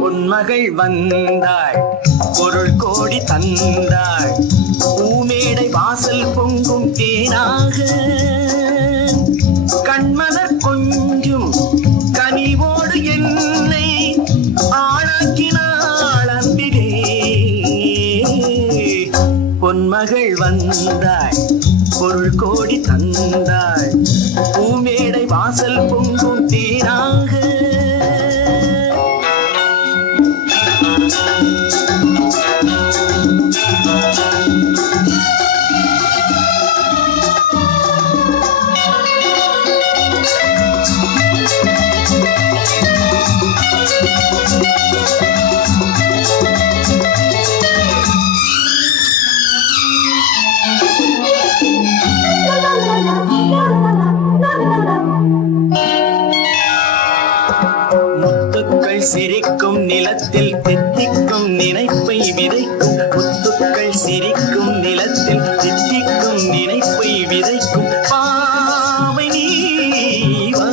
பொன்மகள் வந்தாள், பொருள் கோடி தந்தாள், பூமேடை வாசல் பொங்கும் தேனாக, கண்மலர் கொஞ்சும் கனிவோடு என்னை ஆளாக்கினாள் அன்பிலே. பொன்மகள் வந்தாள், பொருள் கோடி தந்தாள், பூமேடை வாசல் பொங்கும் தேனாக. சிரிக்கும் நிலத்தில் தித்திக்கும் நினைப்பை விதைக்கும், முத்துக்கள் சிரிக்கும் நிலத்தில் தித்திக்கும் நினைப்பை விதைக்கும் பாவை நீவா.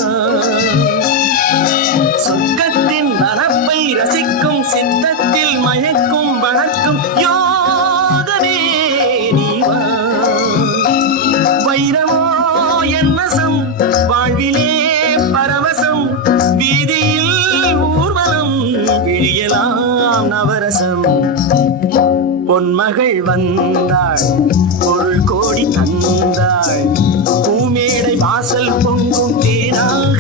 சொர்க்கத்தின் நனப்பை ரசிக்கும், சித்தத்தில் மயக்கும் வளர்க்கும் யோகமே நீவா. வைரமோ என் வசம், வாழ்விலே பரவசம், வீதியில் விழியலாம் நவரசம். பொன்மகள் வந்தாள், பொருள் கோடி தந்தாள், பூமேடை வாசல் பொங்கும் தேனாக.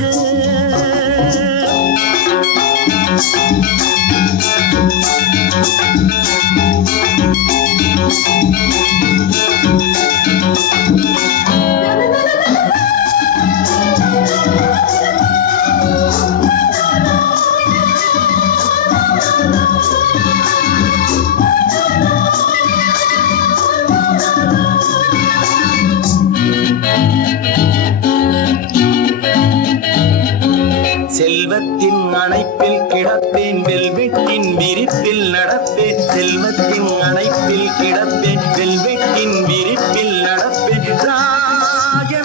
செல்வத்தின் அணைப்பில் கிடப்பேன், வெல்வெட்டின் விரிப்பில் நடப்பேன். செல்வத்தின் அணைப்பில் கிடப்பேன், வெல்வெட்டின் விரிப்பில் நடப்பேன் ராஜனாக.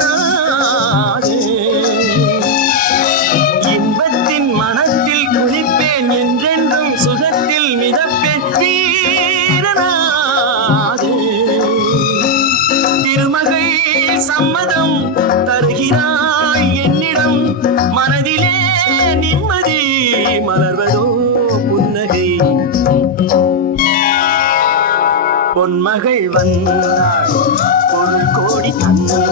இன்பத்தின் மனத்தில் குளிப்பேன், என்றென்றும் சுகத்தில் மிதப்பேன் வீரனாக. திருமகள் சம்மதம் தருகிறாய் என்னிடம், மனதிலே நிம்மதி மலர்வதோ புன்னகை. பொன்மகள் வந்தாள், பொருள் கோடி தந்தாள்,